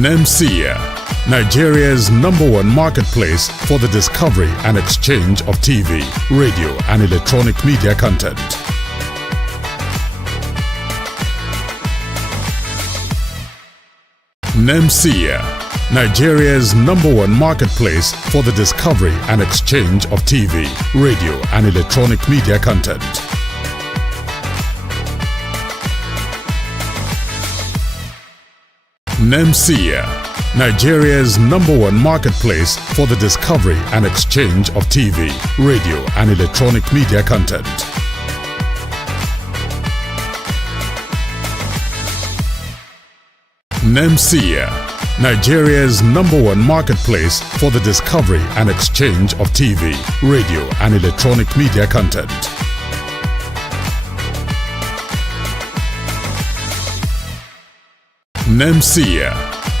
Nemcea, Nigeria's #1 marketplace for the discovery and exchange of TV, radio and electronic media content. Nemcea, Nigeria's #1 marketplace for the discovery and exchange of TV, radio and electronic media content. Nemcea, Nigeria's #1 marketplace for the discovery and exchange of TV, radio and electronic media content. Nemcea, Nigeria's #1 marketplace for the discovery and exchange of TV, radio and electronic media content. Nemcea,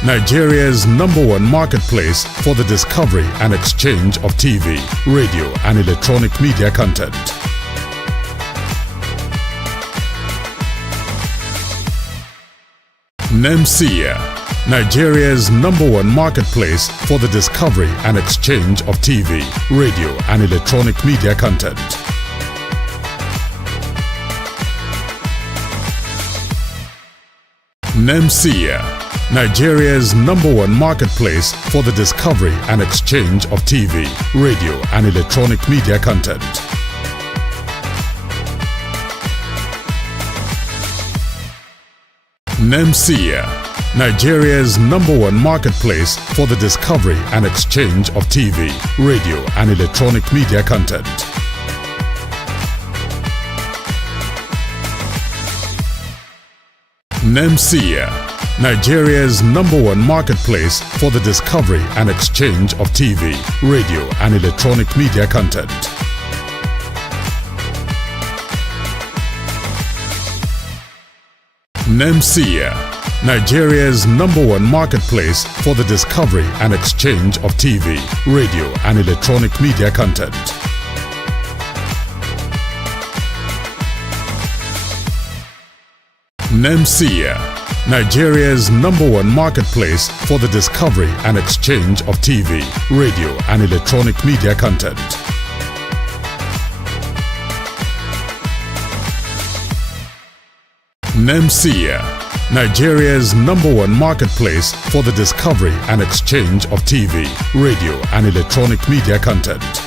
Nigeria's #1 marketplace for the discovery and exchange of TV, radio and electronic media content. Nemcea, Nigeria's #1 marketplace for the discovery and exchange of TV, radio and electronic media content. Nemcea, Nigeria's #1 marketplace for the discovery and exchange of TV, radio and electronic media content. Nemcea, Nigeria's #1 marketplace for the discovery and exchange of TV, radio and electronic media content. Nemcea, Nigeria's #1 marketplace for the discovery and exchange of TV, radio and electronic media content. Nemcea, Nigeria's #1 marketplace for the discovery and exchange of TV, radio and electronic media content. Nemcea, Nigeria's #1 marketplace for the discovery and exchange of TV, radio and electronic media content. Nemcea, Nigeria's #1 marketplace for the discovery and exchange of TV, radio and electronic media content.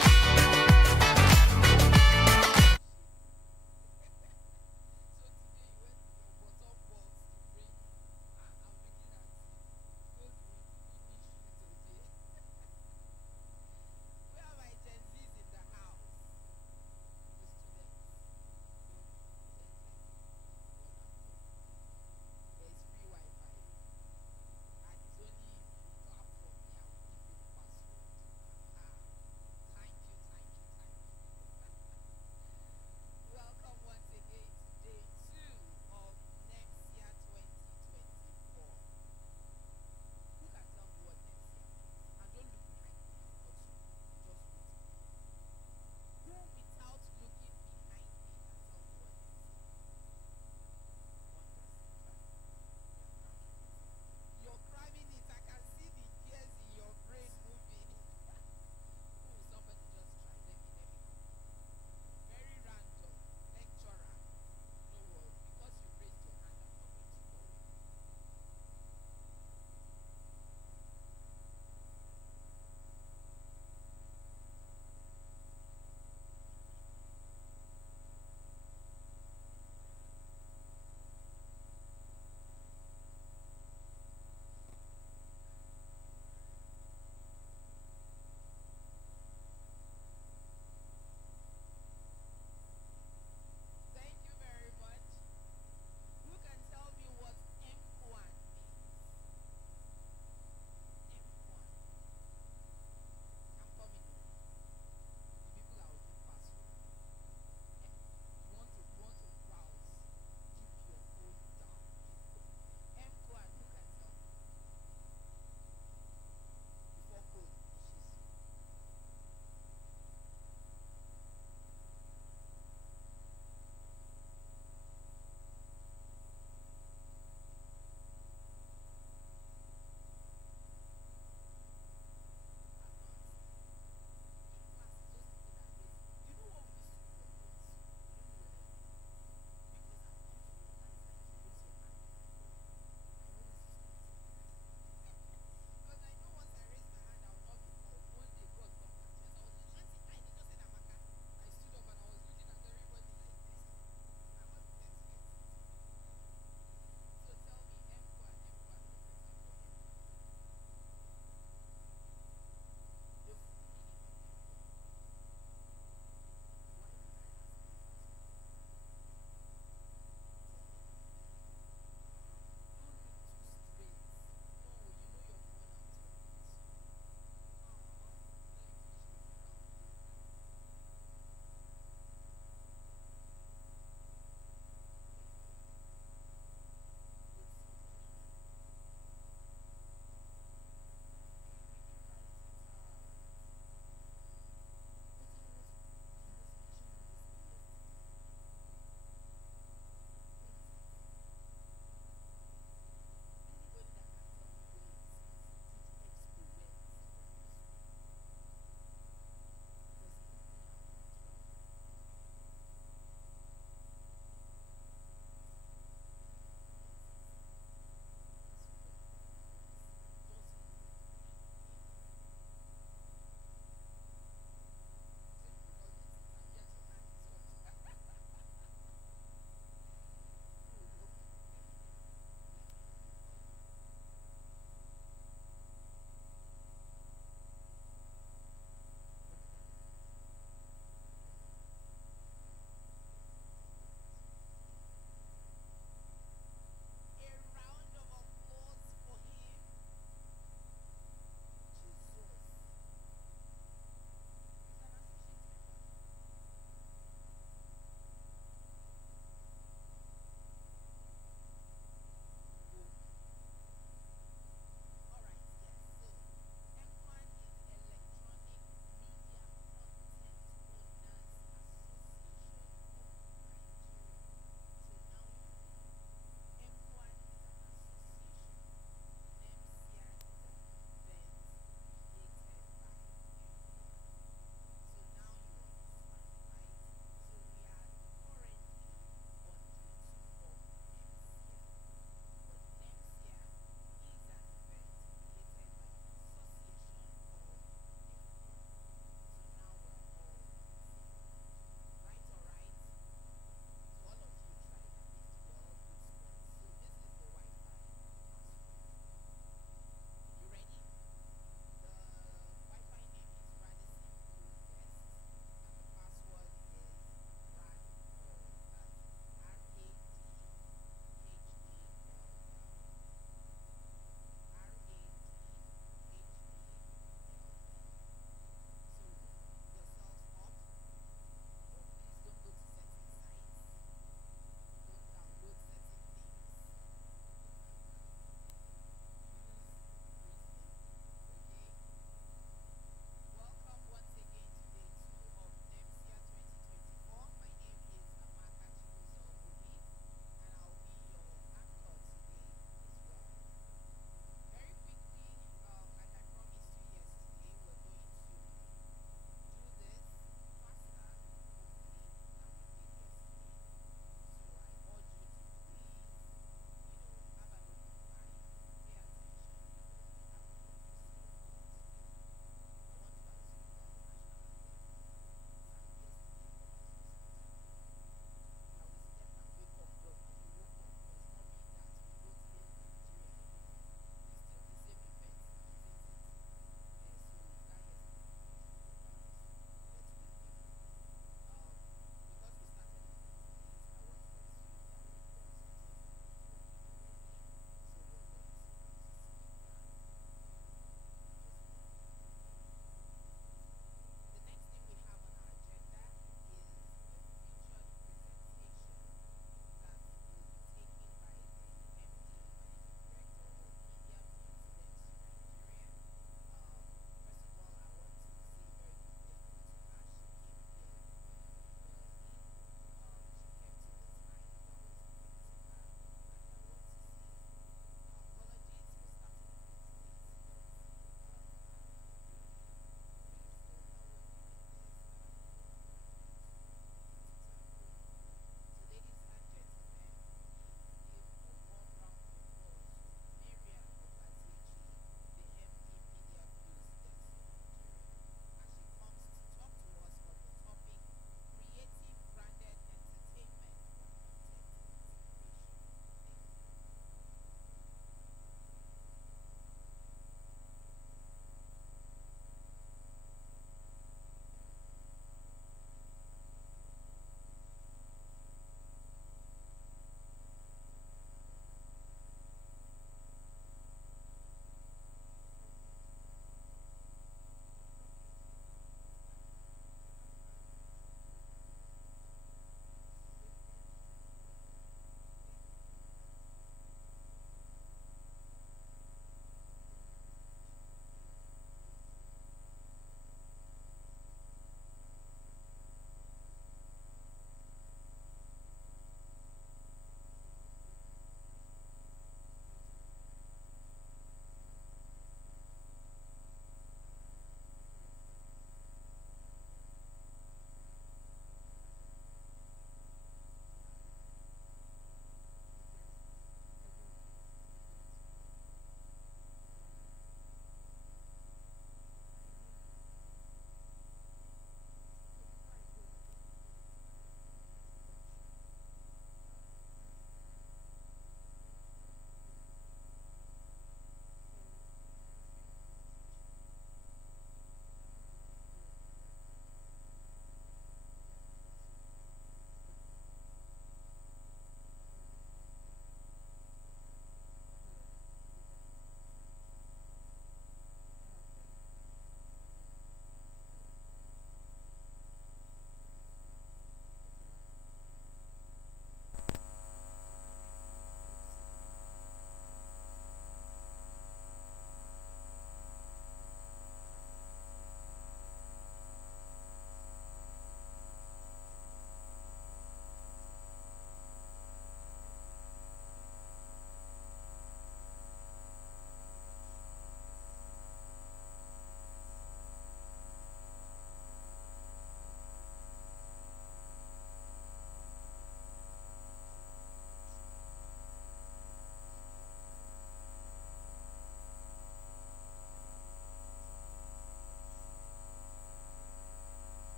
Thank you.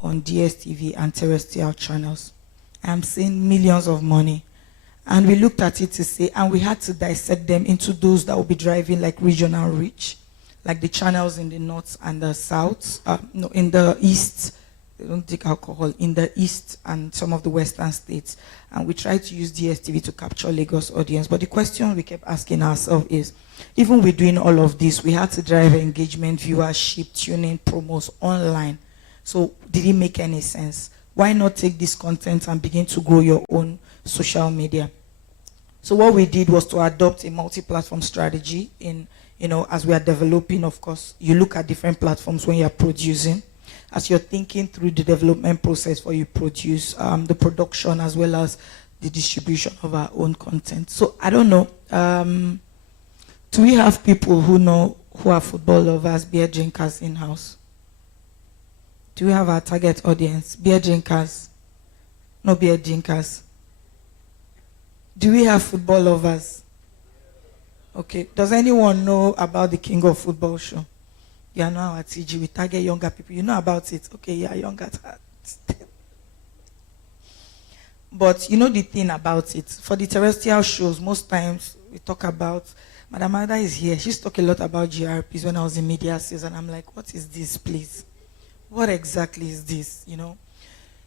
on DSTV and terrestrial channels. I'm seeing millions of money. And we looked at it to say, and we had to dissect them into those that will be driving like regional reach, like the channels in the north and the south, no, in the east. They don't take alcohol in the east and some of the western states. And we tried to use DSTV to capture Lagos audience. But the question we kept asking ourselves is, even with doing all of this, we had to drive engagement, viewership, tuning, promos online. So did it make any sense? Why not take this content and begin to grow your own social media? So what we did was to adopt a multi-platform strategy in, as we are developing, of course, you look at different platforms when you're producing. As you're thinking through the development process for you produce, the production as well as the distribution of our own content. So I don't know, do we have people who are football lovers, beer drinkers in-house? Do we have our target audience, beer drinkers? No beer drinkers. Do we have football lovers? Okay. Does anyone know about the King of Football show? You know our TG, we target younger people. You know about it? Okay, yeah, younger. But you know the thing about it. For the terrestrial shows, most times we talk about, Madam Ada is here. She's talking a lot about GRPs when I was in media sales, and I'm like, what is this, please? What exactly is this, You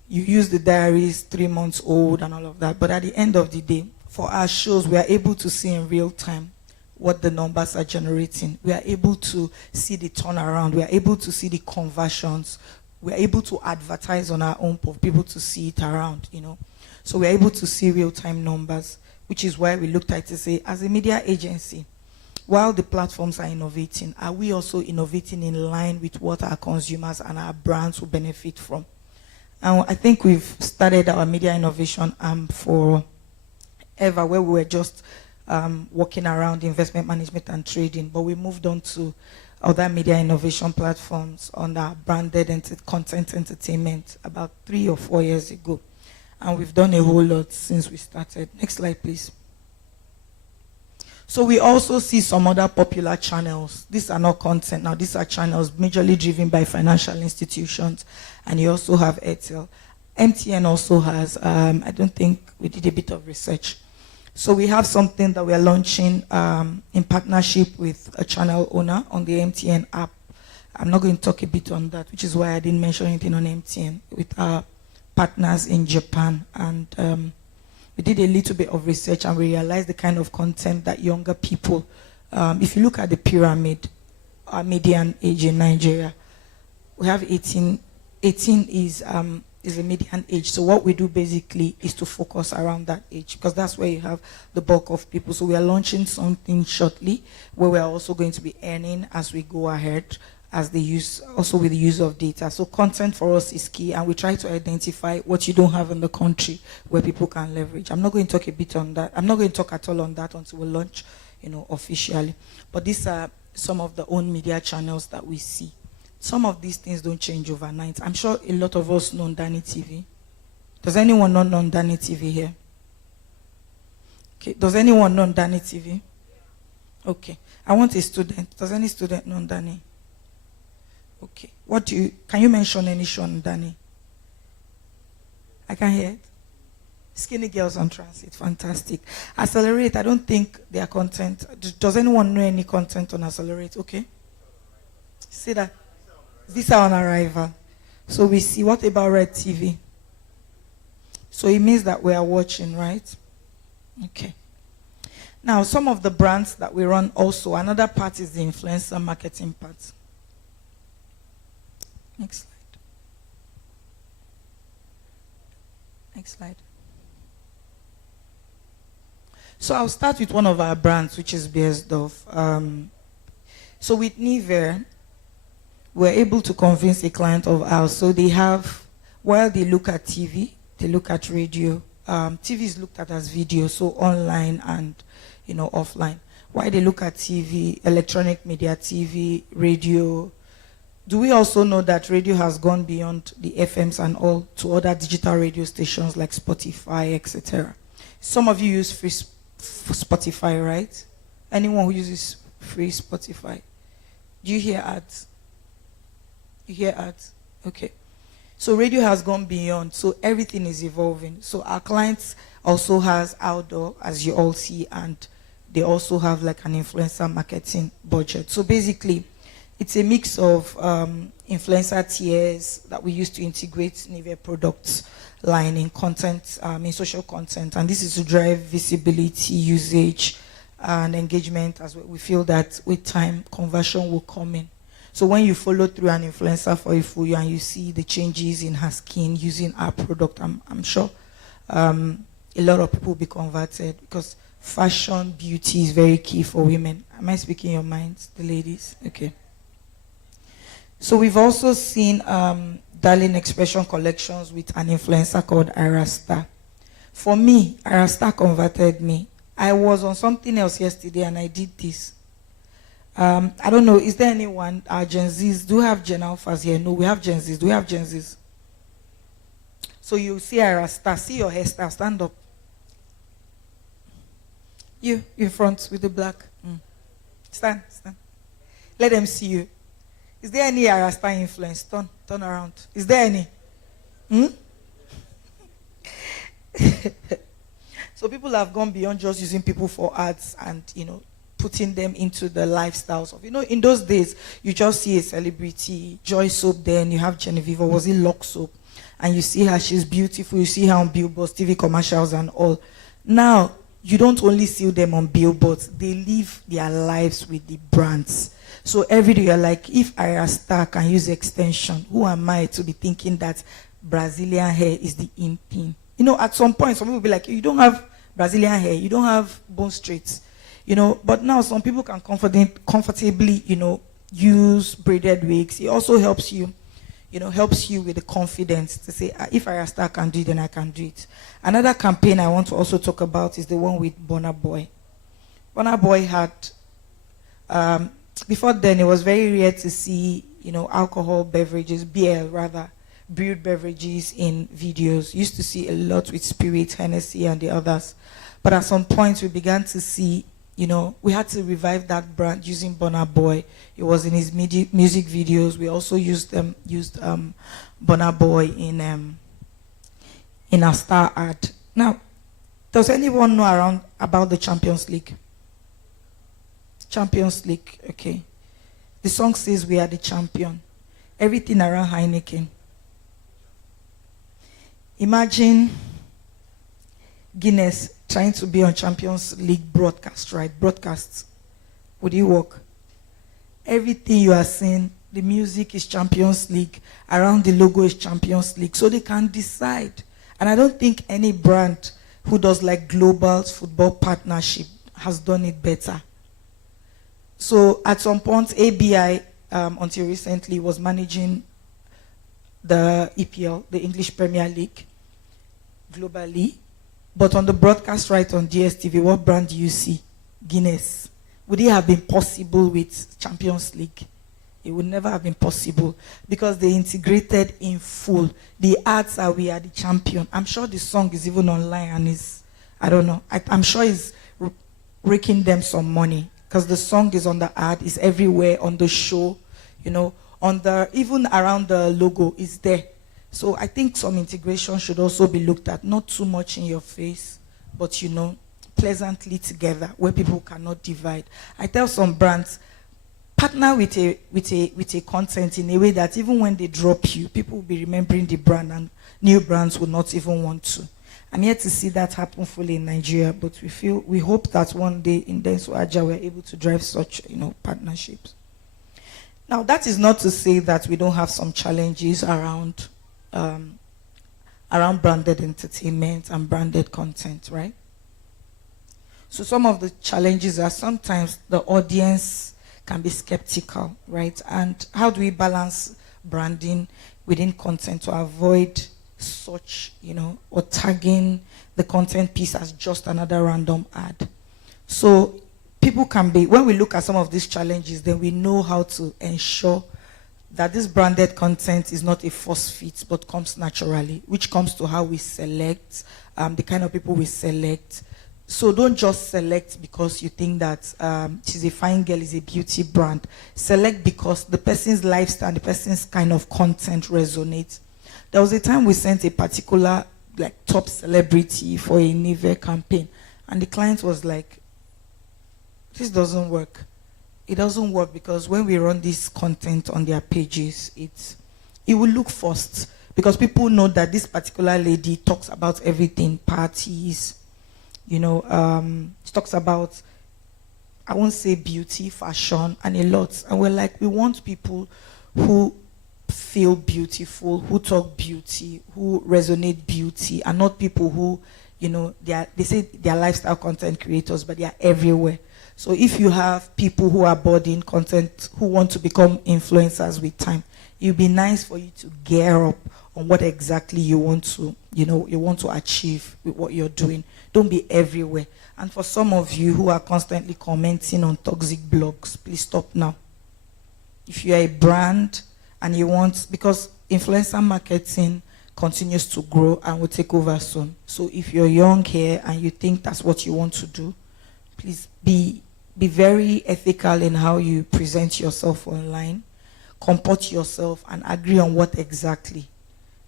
use the diaries, 3 months old and all of that. But at the end of the day, for our shows, we are able to see in real time what the numbers are generating. We are able to see the turnaround. We are able to see the conversions. We are able to advertise on our own for people to see it around, So we are able to see real-time numbers, which is why we looked at it to say, as a media agency, while the platforms are innovating, are we also innovating in line with what our consumers and our brands will benefit from? And I think we've started our media innovation for ever, where we were just working around investment management and trading, but we moved on to other media innovation platforms on our branded content entertainment about 3 or 4 years ago. And we've done a whole lot since we started. Next slide, please. So we also see some other popular channels. These are not content now. These are channels majorly driven by financial institutions. And you also have Airtel. MTN also has, I don't think we did a bit of research. So we have something that we are launching in partnership with a channel owner on the MTN app. I'm not going to talk a bit on that, which is why I didn't mention anything on MTN, with our partners in Japan. And we did a little bit of research and we realized the kind of content that younger people, if you look at the pyramid, our median age in Nigeria, we have 18 is a median age. So what we do basically is to focus around that age, because that's where you have the bulk of people. So we are launching something shortly where we are also going to be earning as we go ahead, as the use, also with the use of data. So content for us is key, and we try to identify what you don't have in the country where people can leverage. I'm not going to talk a bit on that. I'm not going to talk at all on that until we launch, officially. But these are some of the own media channels that we see. Some of these things don't change overnight. I'm sure a lot of us know Ndani TV. Does anyone not know Ndani TV here? Okay. Does anyone know Ndani TV? Okay. I want a student. Does any student know Ndani? Okay. Can you mention any show on Ndani? I can hear it. Skinny Girls on Transit. Fantastic. Accelerate. I don't think their content. Does anyone know any content on Accelerate? Okay. See that? These are on arrival. So we see, what about Red TV? So it means that we are watching, right? Okay. Now, some of the brands that we run also, another part is the influencer marketing part. Next slide. Next slide. So I'll start with one of our brands, which is BSDOF. So with Nivea, we're able to convince a client of ours. So they have, while they look at TV, they look at radio. TV is looked at as video, so online and offline. While they look at TV, electronic media, TV, radio. Do we also know that radio has gone beyond the FMs and all to other digital radio stations like Spotify, etc.? Some of you use free Spotify, right? Anyone who uses free Spotify? Do you hear ads? You hear ads? Okay. So radio has gone beyond. So everything is evolving. So our clients also has outdoor, as you all see, and they also have like an influencer marketing budget. So basically, it's a mix of influencer tiers that we use to integrate Nivea products line in content, in social content. And this is to drive visibility, usage, and engagement, as we feel that with time, conversion will come in. So when you follow through an influencer for a full year and you see the changes in her skin using our product, I'm sure a lot of people will be converted, because fashion, beauty is very key for women. Am I speaking your minds, the ladies? Okay. So we've also seen Darling Expression collections with an influencer called Arasta. For me, Arasta converted me. I was on something else yesterday and I did this. I don't know, is there anyone, Gen Zs, do we have Gen Alphas here? No, we have Gen Zs. Do we have Gen Zs? So you see Arasta, see your hairstyle, stand up. You in front with the black. Stand. Let them see you. Is there any Arasta influence? Turn around. Is there any? So people have gone beyond just using people for ads and, putting them into the lifestyles of, in those days, you just see a celebrity, Joy Soap, then you have Genevieve, or was it Lock Soap? And you see her, she's beautiful, you see her on billboards, TV commercials and all. Now, you don't only see them on billboards, they live their lives with the brands. So every day you're like, if Arasta can use extension, who am I to be thinking that Brazilian hair is the in thing? At some point, some people will be like, you don't have Brazilian hair, you don't have bone straights. But now some people can comfortably, use braided wigs. It also helps you, with the confidence to say, if Arasta can do it, then I can do it. Another campaign I want to also talk about is the one with Burna Boy. Burna Boy had, before then, it was very rare to see, alcohol beverages, BL rather, brewed beverages in videos. Used to see a lot with Spirit, Hennessy, and the others. But at some point, we began to see, we had to revive that brand using Burna Boy. It was in his music videos. We also used Burna Boy in our star ad. Now, does anyone know around about the Champions League? Champions League, okay. The song says we are the champion. Everything around Heineken. Imagine Guinness trying to be on Champions League broadcast, right? Broadcasts. Would it work? Everything you are seeing, the music is Champions League, around the logo is Champions League. So they can decide. And I don't think any brand who does like global football partnership has done it better. So at some point, ABI, until recently, was managing the EPL, the English Premier League, globally. But on the broadcast right on DSTV, what brand do you see? Guinness. Would it have been possible with Champions League? It would never have been possible because they integrated in full. The ads are we are the champion. I'm sure the song is even online and is, I don't know. I'm sure it's raking them some money because the song is on the ad, is everywhere on the show, on the, even around the logo is there. So I think some integration should also be looked at, not too much in your face, but pleasantly together where people cannot divide. I tell some brands, partner with a content in a way that even when they drop you, people will be remembering the brand and new brands will not even want to. I'm yet to see that happen fully in Nigeria, but we hope that one day in Denso Aja we're able to drive such partnerships. Now that is not to say that we don't have some challenges around branded entertainment and branded content, right? So some of the challenges are sometimes the audience can be skeptical, right? And how do we balance branding within content to avoid such, or tagging the content piece as just another random ad? So people can be, when we look at some of these challenges, then we know how to ensure that this branded content is not a force fit, but comes naturally, which comes to how we select, the kind of people we select. So don't just select because you think that she's a fine girl, is a beauty brand. Select because the person's lifestyle, the person's kind of content resonates. There was a time we sent a particular like top celebrity for a Nivea campaign, and the client was like, this doesn't work. It doesn't work because when we run this content on their pages, it will look forced because people know that this particular lady talks about everything, parties, she talks about, I won't say beauty, fashion, and a lot. And we're like, we want people who feel beautiful, who talk beauty, who resonate beauty, and not people who, they say they're lifestyle content creators, but they are everywhere. So if you have people who are budding content, who want to become influencers with time, it would be nice for you to gear up on what exactly you want to, you want to achieve with what you're doing. Don't be everywhere. And for some of you who are constantly commenting on toxic blogs, please stop now. If you are a brand and you want, because influencer marketing continues to grow and will take over soon. So if you're young here and you think that's what you want to do, please be very ethical in how you present yourself online, comport yourself, and agree on what exactly.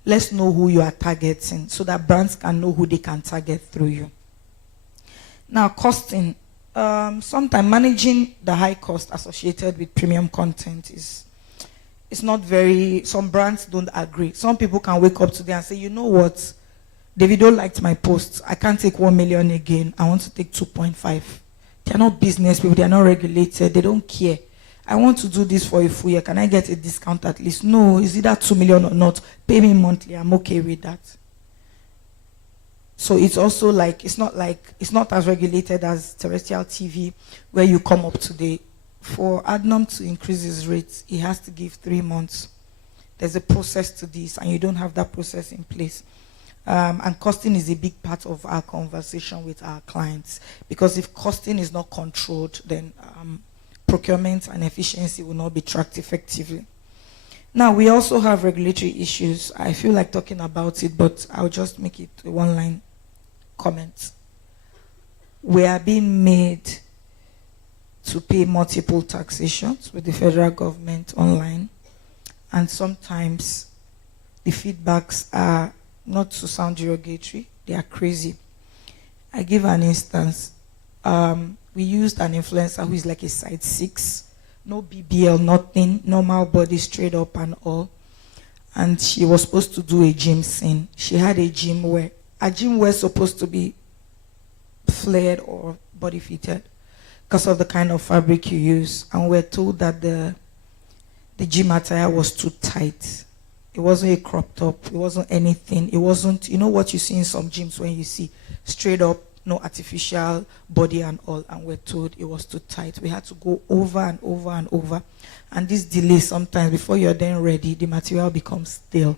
Let's know who you are targeting so that brands can know who they can target through you. Now, costing. Sometimes managing the high cost associated with premium content it's not very, some brands don't agree. Some people can wake up today and say, you know what, Davido liked my posts. I can't take 1 million again. I want to take 2.5. They're not business people. They're not regulated. They don't care. I want to do this for a full year. Can I get a discount at least? No, is either 2 million or not. Pay me monthly. I'm okay with that. So it's also like, it's not as regulated as terrestrial TV, where you come up today. For Adnom to increase his rates, he has to give 3 months. There's a process to this, and you don't have that process in place. And costing is a big part of our conversation with our clients, because if costing is not controlled, then procurement and efficiency will not be tracked effectively. Now, we also have regulatory issues. I feel like talking about it, but I'll just make it a one-line comment. We are being made to pay multiple taxations with the federal government online, and sometimes the feedbacks are, not to sound derogatory, they are crazy. I give an instance. We used an influencer who is like a size 6, no BBL, nothing, normal body, straight up and all. And she was supposed to do a gym scene. She had a gym wear. A gym wear supposed to be flared or body fitted because of the kind of fabric you use. And we're told that the gym attire was too tight. It wasn't a crop top. It wasn't anything. It wasn't, you know what you see in some gyms when you see straight up, no artificial body and all. And we're told it was too tight. We had to go over and over and over. And this delay sometimes, before you're then ready, the material becomes stale.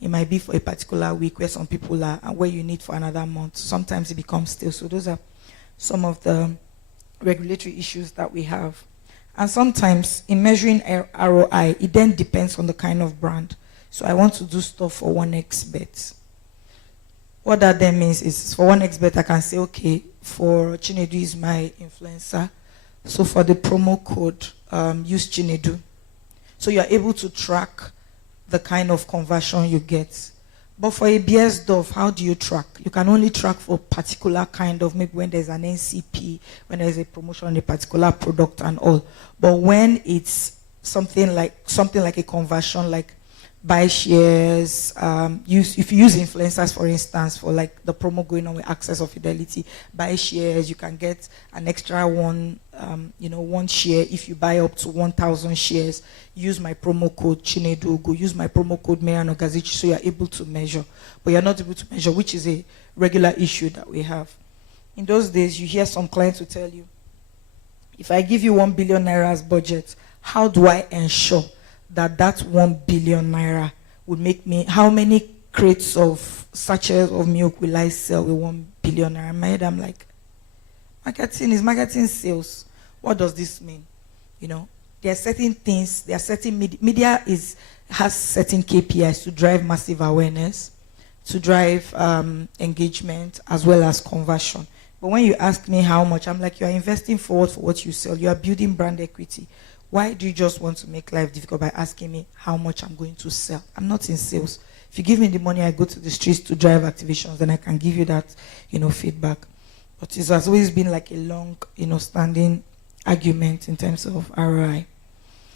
It might be for a particular week where some people are and where you need for another month. Sometimes it becomes stale. So those are some of the regulatory issues that we have. And sometimes in measuring ROI, it then depends on the kind of brand. So I want to do stuff for 1xBet. What that then means is for 1xBet, I can say, okay, for Chinedu is my influencer. So for the promo code, use Chinedu. So you're able to track the kind of conversion you get. But for a BS Dove, how do you track? You can only track for particular kind of, maybe when there's an NCP, when there's a promotion on a particular product and all. But when it's something like a conversion, like buy shares, if you use influencers, for instance, for like the promo going on with Access or Fidelity, buy shares, you can get an extra one share if you buy up to 1,000 shares. Use my promo code Chinedu, go use my promo code Mariano Gazici, so you're able to measure. But you're not able to measure, which is a regular issue that we have. In those days, you hear some clients who tell you, if I give you 1 billion naira as budget, how do I ensure that 1 billion naira would make me, how many crates of sachets of milk will I sell with 1 billion naira? In my head, I'm like, marketing is marketing sales. What does this mean? There are certain things, there are certain media has certain KPIs to drive massive awareness, to drive engagement, as well as conversion. But when you ask me how much, I'm like, you are investing forward for what you sell. You are building brand equity. Why do you just want to make life difficult by asking me how much I'm going to sell? I'm not in sales. If you give me the money, I go to the streets to drive activations, then I can give you that, feedback. But it has always been like a long, standing argument in terms of ROI.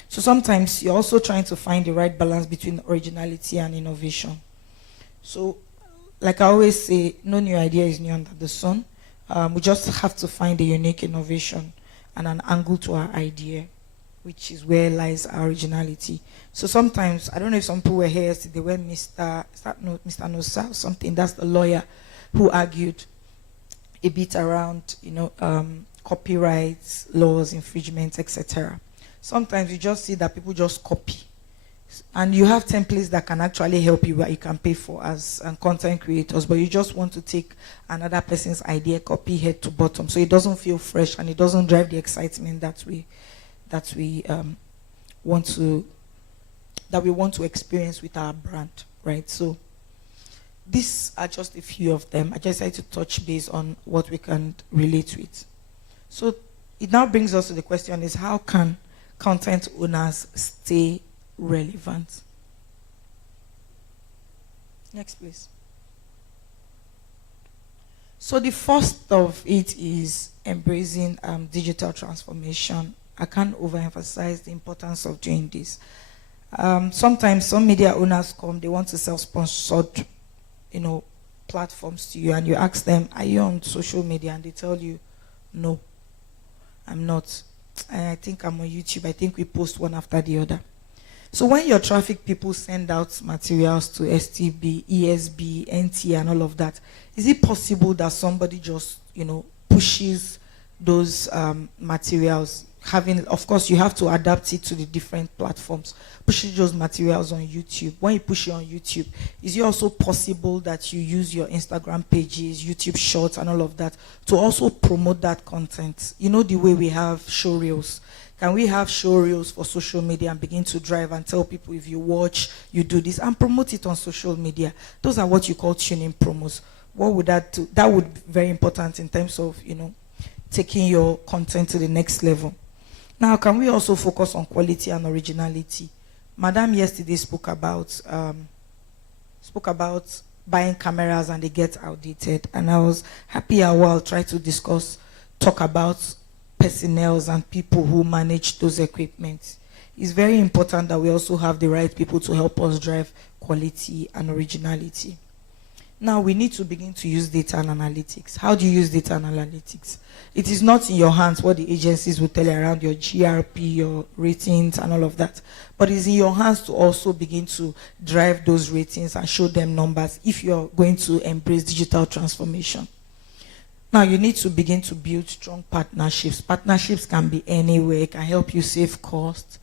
So sometimes you're also trying to find the right balance between originality and innovation. So, like I always say, no new idea is new under the sun. We just have to find a unique innovation and an angle to our idea, which is where lies our originality. So sometimes, I don't know if some people were here yesterday when Mr. Nosa or something, that's the lawyer who argued a bit around, copyrights, laws, infringements, etc. Sometimes you just see that people just copy. And you have templates that can actually help you, what you can pay for as content creators, but you just want to take another person's idea, copy head to bottom, so it doesn't feel fresh and it doesn't drive the excitement that we want to experience with our brand, right? So these are just a few of them. I just like to touch base on what we can relate with. So it now brings us to the question is, how can content owners stay relevant? Next, please. So the first of it is embracing digital transformation. I can't overemphasize the importance of doing this. Sometimes some media owners come, they want to sell sponsored, platforms to you, and you ask them, are you on social media? And they tell you, no, I'm not. I think I'm on YouTube. I think we post one after the other. So when your traffic people send out materials to STB, ESB, NT, and all of that, is it possible that somebody just, pushes those materials? Of course, you have to adapt it to the different platforms. Pushing those materials on YouTube. When you push it on YouTube, is it also possible that you use your Instagram pages, YouTube Shorts, and all of that to also promote that content? The way we have show reels. Can we have show reels for social media and begin to drive and tell people, if you watch, you do this, and promote it on social media? Those are what you call tuning promos. What would that do? That would be very important in terms of, taking your content to the next level. Now, can we also focus on quality and originality? Madam yesterday spoke about buying cameras and they get outdated. And I was happy I'll try to talk about personnel and people who manage those equipment. It's very important that we also have the right people to help us drive quality and originality. Now we need to begin to use data and analytics. How do you use data and analytics? It is not in your hands what the agencies will tell you around your GRP, your ratings, and all of that. But it's in your hands to also begin to drive those ratings and show them numbers if you're going to embrace digital transformation. Now you need to begin to build strong partnerships. Partnerships can be anywhere. It can help you save costs.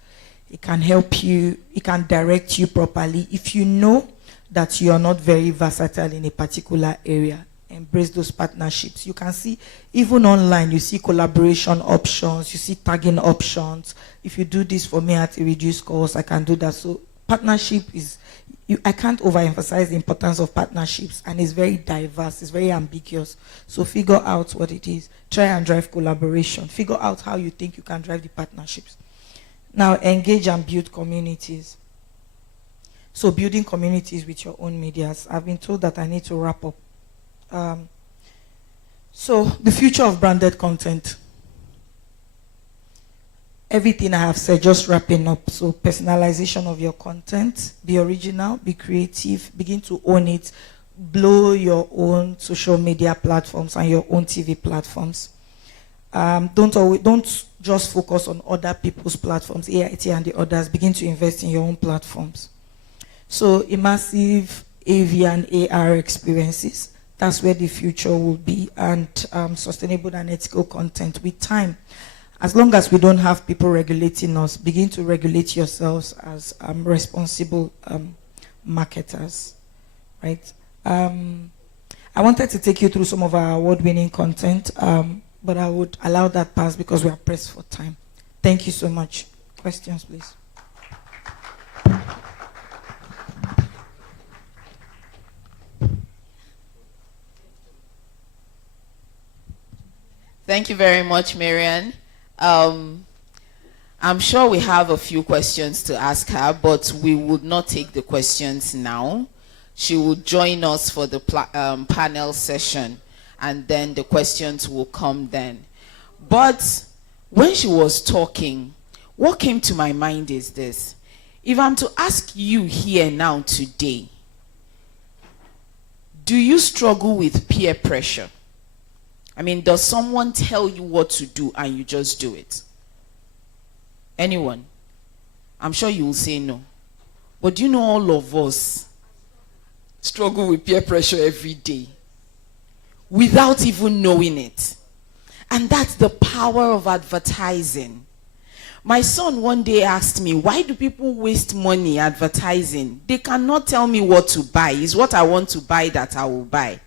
It can help you, it can direct you properly. If you know that you are not very versatile in a particular area, embrace those partnerships. You can see, even online, you see collaboration options, you see tagging options. If you do this for me at a reduced cost, I can do that. So partnership is, I can't overemphasize the importance of partnerships, and it's very diverse, it's very ambiguous. So figure out what it is. Try and drive collaboration. Figure out how you think you can drive the partnerships. Now, engage and build communities. So building communities with your own medias. I've been told that I need to wrap up. So the future of branded content. Everything I have said, just wrapping up. So personalization of your content. Be original, be creative, begin to own it. Blow your own social media platforms and your own TV platforms. Don't just focus on other people's platforms, AIT and the others. Begin to invest in your own platforms. So immersive AV and AR experiences, that's where the future will be, and sustainable and ethical content with time. As long as we don't have people regulating us, begin to regulate yourselves as responsible marketers, right? I wanted to take you through some of our award-winning content, but I would allow that pass because we are pressed for time. Thank you so much. Questions, please. Thank you very much, Marian. I'm sure we have a few questions to ask her, but we would not take the questions now. She will join us for the panel session, and then the questions will come then. But when she was talking, what came to my mind is this. If I'm to ask you here now today, do you struggle with peer pressure? I mean, does someone tell you what to do and you just do it? Anyone? I'm sure you will say no. But do you know all of us struggle with peer pressure every day without even knowing it? And that's the power of advertising. My son one day asked me, why do people waste money advertising? They cannot tell me what to buy. It's what I want to buy that I will buy.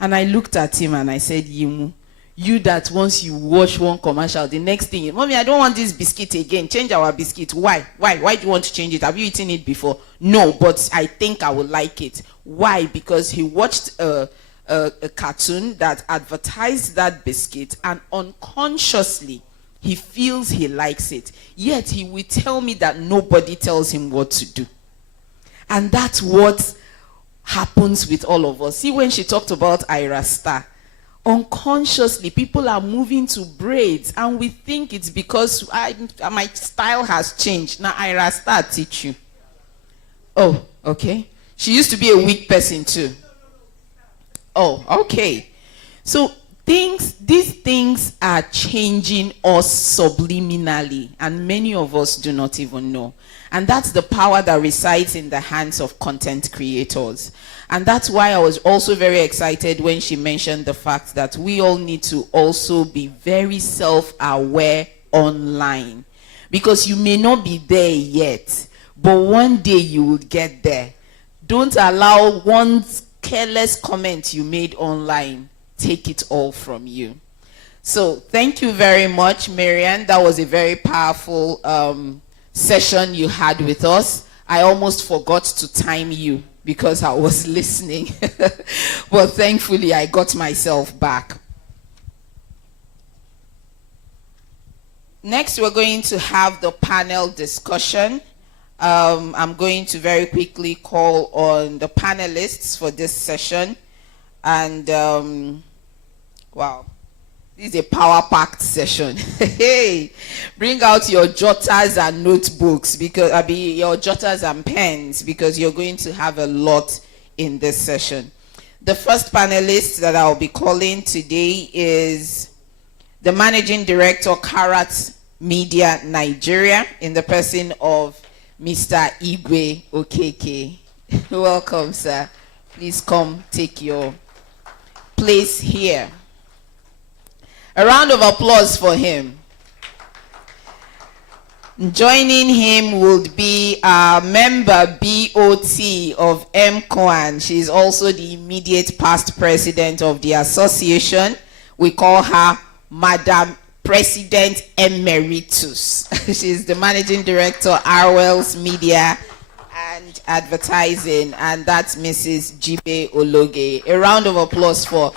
And I looked at him and I said, Yimu, you that once you watch one commercial, the next thing, Mommy, I don't want this biscuit again. Change our biscuit. Why? Why do you want to change it? Have you eaten it before? No, but I think I will like it. Why? Because he watched a cartoon that advertised that biscuit, and unconsciously he feels he likes it. Yet he will tell me that nobody tells him what to do. And that's what happens with all of us. See, when she talked about Ira Star, unconsciously people are moving to braids, and we think it's because my style has changed. Now Ira Star teach you. Oh, okay. She used to be a weak person too. Oh, okay. So these things are changing us subliminally, and many of us do not even know. And that's the power that resides in the hands of content creators. And that's why I was also very excited when she mentioned the fact that we all need to also be very self-aware online. Because you may not be there yet, but one day you will get there. Don't allow one careless comment you made online take it all from you. So thank you very much, Marianne. That was a very powerful session you had with us. I almost forgot to time you because I was listening. But thankfully, I got myself back. Next, we're going to have the panel discussion. I'm going to very quickly call on the panelists for this session. And, wow, this is a power-packed session. Hey, bring out your jotters and notebooks, because your jotters and pens, because you're going to have a lot in this session. The first panelist that I'll be calling today is the Managing Director, Karat Media Nigeria, in the person of Mr. Igwe Okeke. Welcome, sir. Please come take your place here. A round of applause for him. Joining him would be our member BOT of MCOAN. She's also the immediate past president of the association. We call her Madam President Emeritus. She's the managing director, Arwell's Media and Advertising, and that's Mrs. Jibe Ologe. A round of applause for.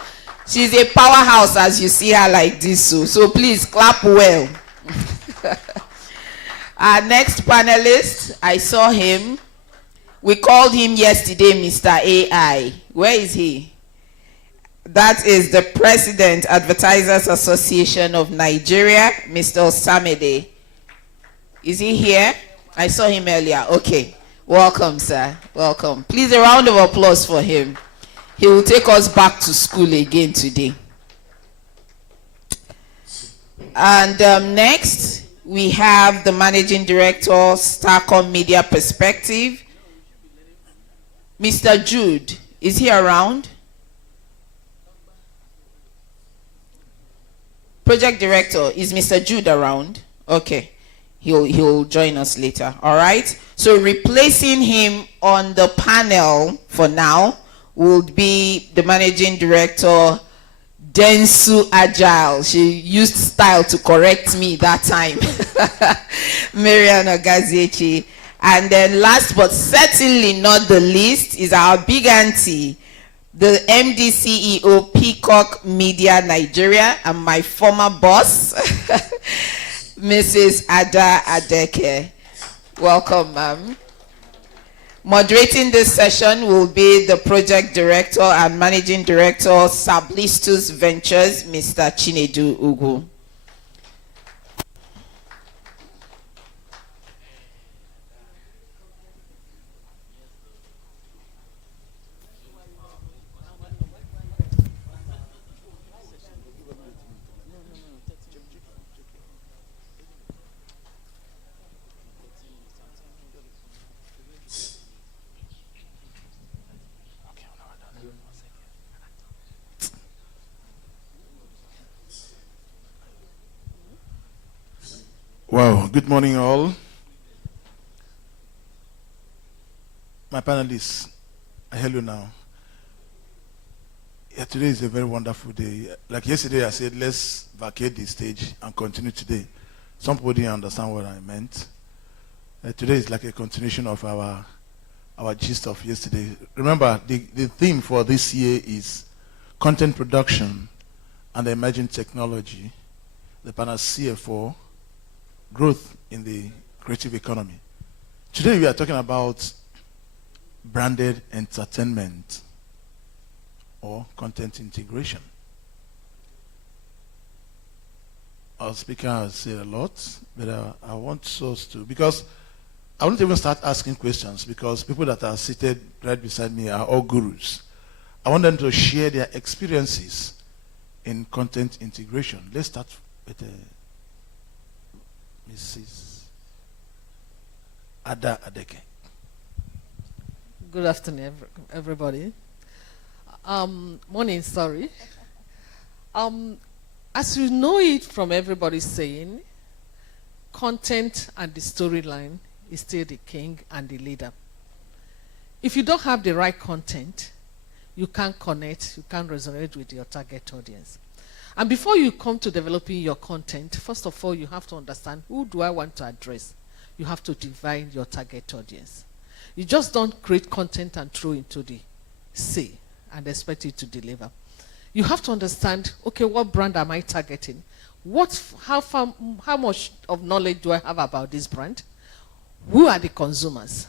She's a powerhouse as you see her like this, so please clap well. Our next panelist, I saw him. We called him yesterday Mr. AI. Where is he? That is the President, Advertisers Association of Nigeria, Mr. Osamede. Is he here? I saw him earlier. Okay. Welcome, sir. Welcome. Please, a round of applause for him. He will take us back to school again today. And next, we have the Managing Director, Starcom Media Perspective, Mr. Jude. Is he around? Project Director, is Mr. Jude around? Okay. He'll join us later. All right. So replacing him on the panel for now would be the Managing Director, Densu Agile. She used style to correct me that time. Mariana Gazechi. And then last but certainly not the least is our big auntie, the MD CEO, Peacock Media Nigeria, and my former boss. Mrs. Ada Adeke. Welcome, ma'am. Moderating this session will be the Project Director and Managing Director, Sablistus Ventures, Mr. Chinedu Ugu. Wow, good morning all. My panelists, I hail you now. Yeah, today is a very wonderful day. Like yesterday I said, let's vacate the stage and continue today. Some people didn't understand what I meant. Today is like a continuation of our gist of yesterday. Remember, the theme for this year is content production and emerging technology, the panacea for growth in the creative economy. Today we are talking about branded entertainment or content integration. Our speaker has said a lot, but I want us to, because I won't even start asking questions because people that are seated right beside me are all gurus. I want them to share their experiences in content integration. Let's start with Mrs. Ada Adeke. Good afternoon, everybody. Morning, sorry. As you know it from everybody saying, content and the storyline is still the king and the leader. If you don't have the right content, you can't connect, you can't resonate with your target audience. And before you come to developing your content, first of all, you have to understand, who do I want to address? You have to define your target audience. You just don't create content and throw into the sea and expect it to deliver. You have to understand, okay, what brand am I targeting? How much of knowledge do I have about this brand? Who are the consumers?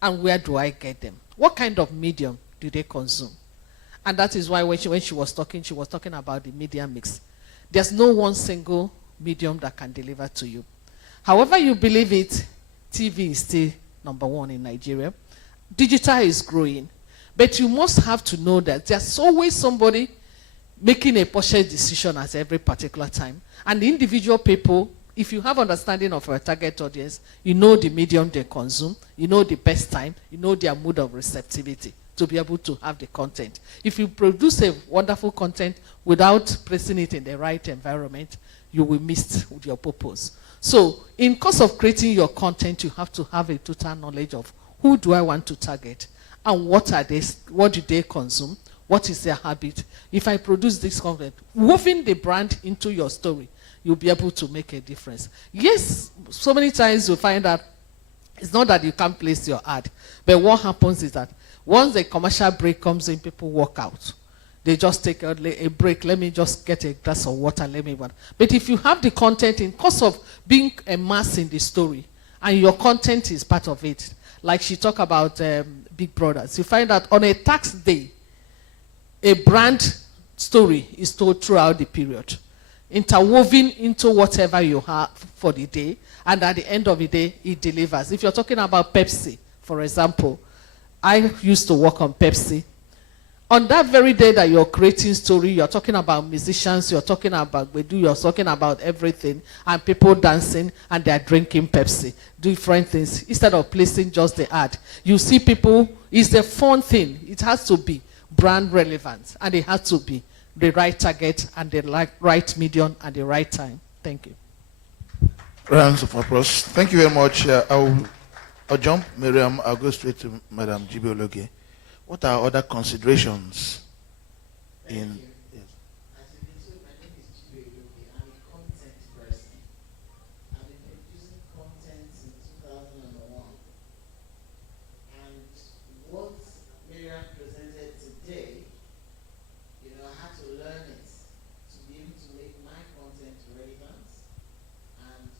And where do I get them? What kind of medium do they consume? And that is why when she was talking about the media mix. There's no one single medium that can deliver to you. However you believe it, TV is still number one in Nigeria. Digital is growing. But you must have to know that there's always somebody making a purchase decision at every particular time. And the individual people, if you have understanding of your target audience, you know the medium they consume, you know the best time, you know their mood of receptivity to be able to have the content. If you produce a wonderful content without placing it in the right environment, you will miss your purpose. So, in course of creating your content, you have to have a total knowledge of who do I want to target and what do they consume, what is their habit. If I produce this content, woven the brand into your story, you'll be able to make a difference. Yes, so many times you find that it's not that you can't place your ad, but what happens is that once the commercial break comes in, people walk out. They just take a break. Let me just get a glass of water. But if you have the content in course of being immersed in the story, and your content is part of it, like she talked about Big Brothers, you find that on a tax day, a brand story is told throughout the period, interwoven into whatever you have for the day, and at the end of the day, it delivers. If you're talking about Pepsi, for example, I used to work on Pepsi. On that very day that you're creating story, you're talking about musicians, you're talking about Bedu, you're talking about everything, and people dancing, and they're drinking Pepsi, different things. Instead of placing just the ad, you see people, it's the fun thing. It has to be brand relevant, and it has to be the right target, and the right medium, and the right time. Thank you. Rounds of applause. Thank you very much. I'll jump, Miriam. I'll go straight to Madam Jibiologe. What are other considerations in? Yes. As you can see, my name is Jibiologe. I'm a content person. I've been producing content since 2001. And what Miriam presented today, I had to learn it to be able to make my content relevant and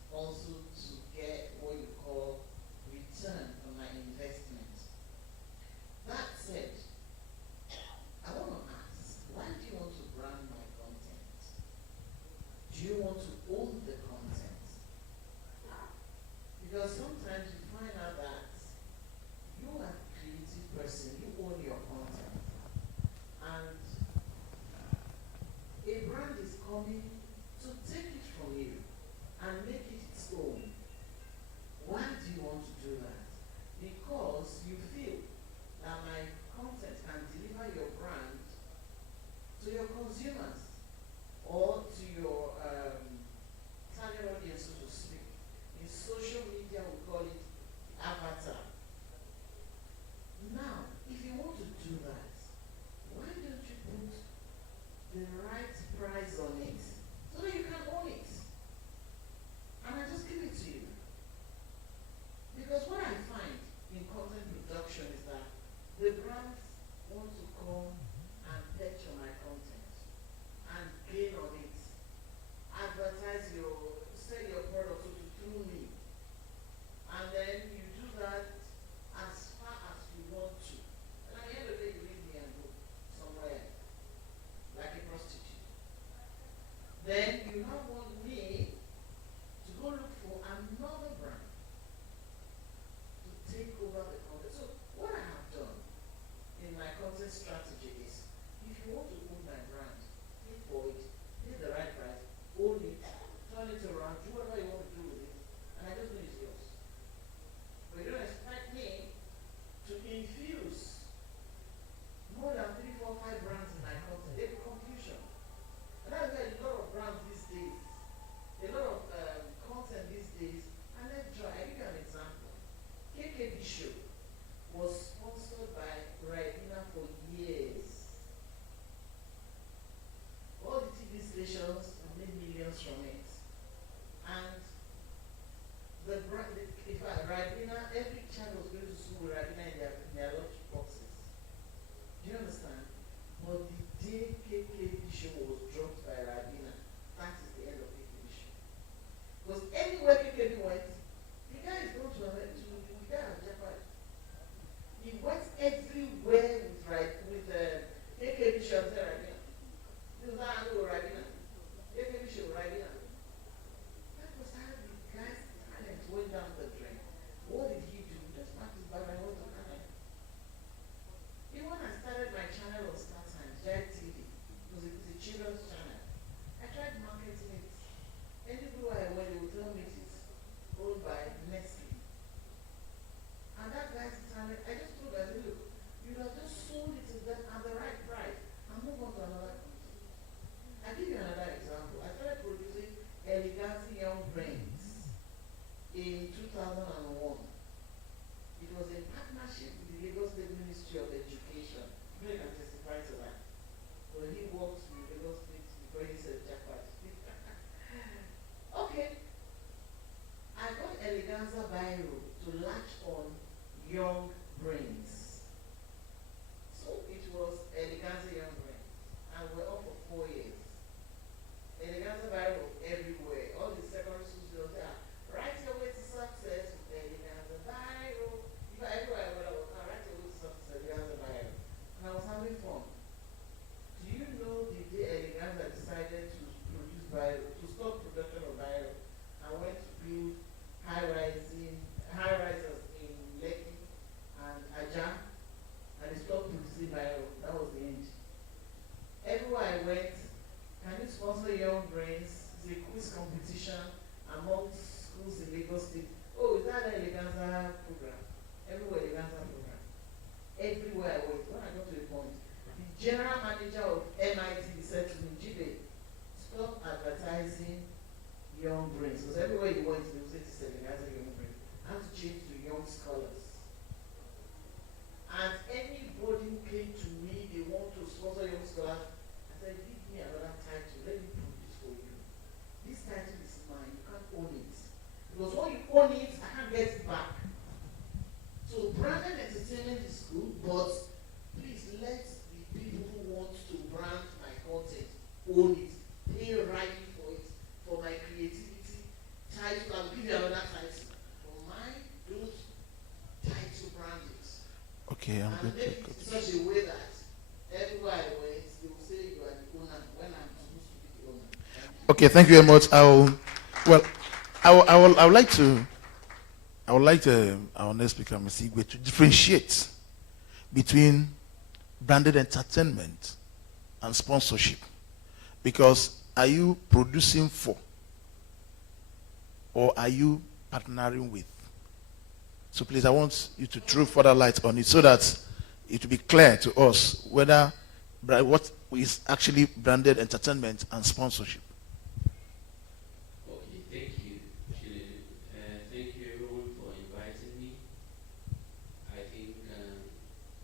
coming to take it from you and make it its own. Why do you want to do that? Because you feel that my content can deliver your brand to your consumers or to your target audience, so to speak. In social media, we call it avatar. Now, if you want to do that, why don't you put the right price on it so that you can own it? And I just give it to you. Because what I find in content production is that the brands want to come and lecture my content and gain on it, advertise sell your product through me, and then you do that as far as you want to. And at the end of the day, you leave me and go somewhere like a prostitute. Then you now want me to go look for another brand to take over the content. So what I have done in my content strategy is, if you want to own my brand, pay for it, pay the right price, own it, turn it around, do whatever you want to do with it, and I just know it's yours. But you don't expect me to infuse more than 3, 4, 5 brands in my content. There's confusion. And that's why a lot of brands these days, a lot of content these days, and let's try. I give you an example. KKB show was sponsored by Ribena for years. All the TV stations made millions from it. And the brand, if Ribena, every child was going to school with Ribena in their lunch boxes. Do you understand? But the day KKB show was dropped by Ribena, that is the end of KKB show. Because anywhere KKB went, the guy is going to the guy of Japan. He went everywhere with KKB show and Ribena. This is how I know Ribena. KKB show Ribena. That was how the guy's talent went down the drain. What did he do? Just practice by my own talent. Even when I started my channel on Star Times, Giant TV, because it was a children's channel, I tried marketing it. Anywhere I went, they would tell me it is owned by Nestle. And that guy's talent, I just told her, look, you have just sold it to them at the right price and move on to another country. I'll give you another example. I started producing Elegancy Young Brains in 2001. It was in partnership with the Lagos State Ministry of Education. You can testify to that. But he works with Lagos State before he said jackpot. Okay. I got Eleganza Biro to latch on young brains. So it was Eleganza Young Brains. And we're off for 4 years. Eleganza Biro was everywhere. All the secondary schools were there. Write your way to success with Eleganza Biro. If I everywhere I was, write your way to success with Eleganza Biro. And I was having fun. Do you know the day Eleganza decided to produce Biro, to stop production of Biro, and went to build high-rises in Lekki and Ajah, and they stopped producing Biro? That was the end. Everywhere I went, can you sponsor Young Brains? It's a quiz competition among schools in Lagos State. Oh, is that an Eleganza program? Everywhere Eleganza program. Everywhere I went, when I got to the point, the general manager of MIT said to me, Jibe, stop advertising Young Brains. Because everywhere you went, they would say it's Eleganza Young Brains. I have to change to Young Scholars. And anybody who came to me, they want to sponsor Young Scholars, I said, give me another title, let me produce for you. This title is mine, you can't own it. Because when you own it, I can't get it back. So branded entertainment is good, but please let the people who want to brand my content own it. Pay right for it, for my creativity. Title, I'll give you another title. For mine, don't title brand it. Okay, I'm And good. make it in such a way that everywhere I went, they will say you are the owner when I'm supposed to be the owner. Okay, thank you very much. I would like our next speaker, Mr. Igwe, to differentiate between branded entertainment and sponsorship, because are you producing for, or are you partnering with? So please, I want you to throw further light on it so that it will be clear to us whether what is actually branded entertainment and sponsorship. Okay, thank you. Thank you everyone for inviting me. I think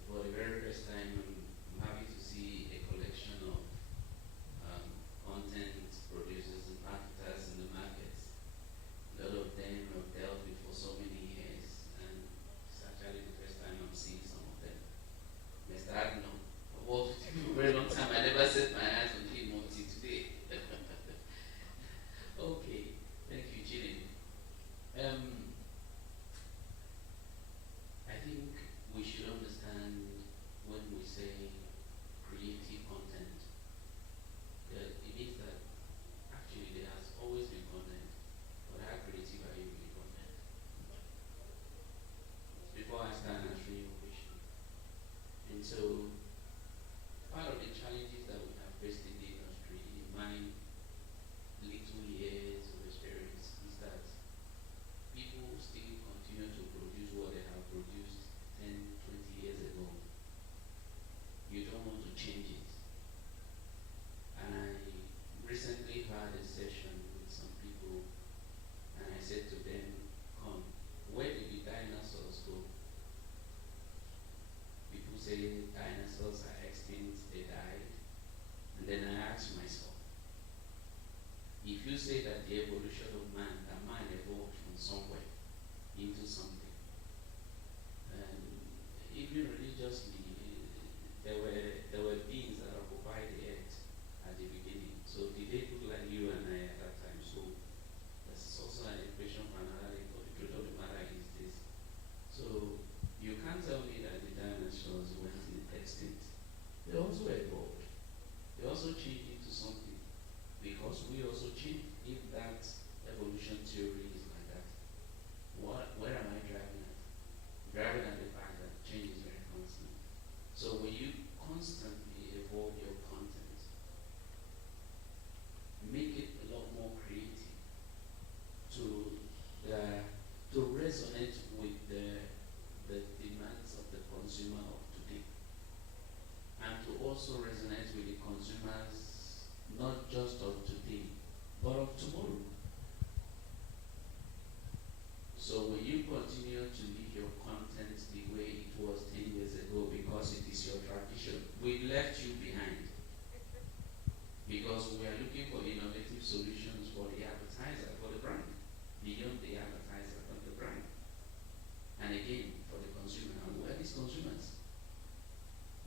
for the very first time I'm happy to see a collection of content producers and marketers in the market. A lot of them have dealt with for so many years, and it's actually the first time I'm seeing some of them. Mr. Adno, I've worked with him for a very long time. I never set my eyes on him until today. Okay, thank you, Jillian. I think we should understand when we say creative content, that it means that actually there has always been content, but how creative are you with the content? Before I start answering your question. And so, part of the challenges that we have faced in the industry, in my little years of experience, is that people still continue to produce what they have produced 10, 20 years ago. You don't want to change it. And I recently had a session with some people, and I said to them, come, where did the dinosaurs go? People say dinosaurs are extinct, they died. And then I asked myself, if you say that the evolution of man, that man evolved from somewhere into something, and even religiously, there were beings that occupied the earth at the beginning. So did they look like you and I at that time? So that's also an equation for another day, but the truth of the matter is this. So you can't tell me that the dinosaurs went extinct. They also evolved. They also changed into something, because we also changed. If that evolution theory is like that, where am I driving at? Driving at the fact that change is very constant. So when you constantly evolve your content, make it a lot more creative to resonate with the demands of the consumer of today, and to also resonate with the consumers not just of today, but of tomorrow. So when you continue to leave your content the way it was 10 years ago because it is your tradition, we left you behind. Because we are looking for innovative solutions for the advertiser, for the brand, beyond the advertiser, but the brand. And again, for the consumer. And who are these consumers?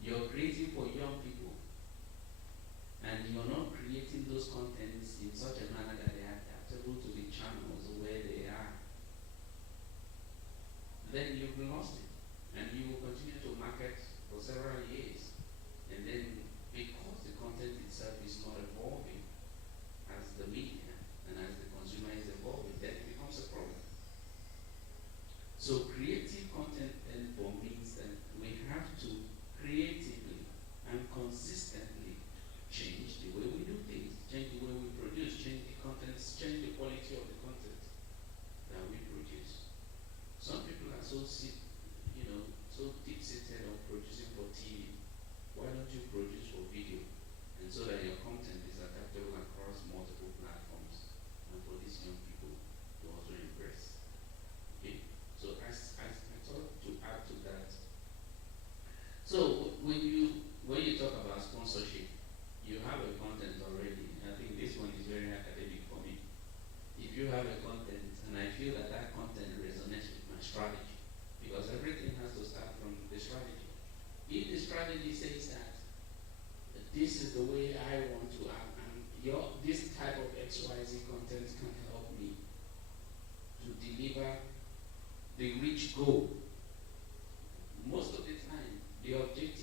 You're creating for young people, and you're not creating those contents in such a manner that they are adaptable to the channels where they are. Then you've lost it, and you will continue to market for several years, and then because the content itself is not evolving as the media and as the consumer is evolving, then it becomes a problem. So creative content then for means that we have to creatively and consistently change the way we do things, change the way we produce, change the contents, change the quality of the content that we produce. Some people are so deep-seated on producing for TV. Why don't you produce for video? And so that your content is adaptable across multiple platforms, and for these young people to also embrace. Okay? So I thought to add to that. So when you talk about sponsorship, you have a content already. I think this one is very academic for me. If you have a content, and I feel that that content resonates with my strategy, because everything has to start from the strategy. If the strategy says that this is the way I want to act, and this type of XYZ content can help me to deliver the reach goal. Most of the time, the objective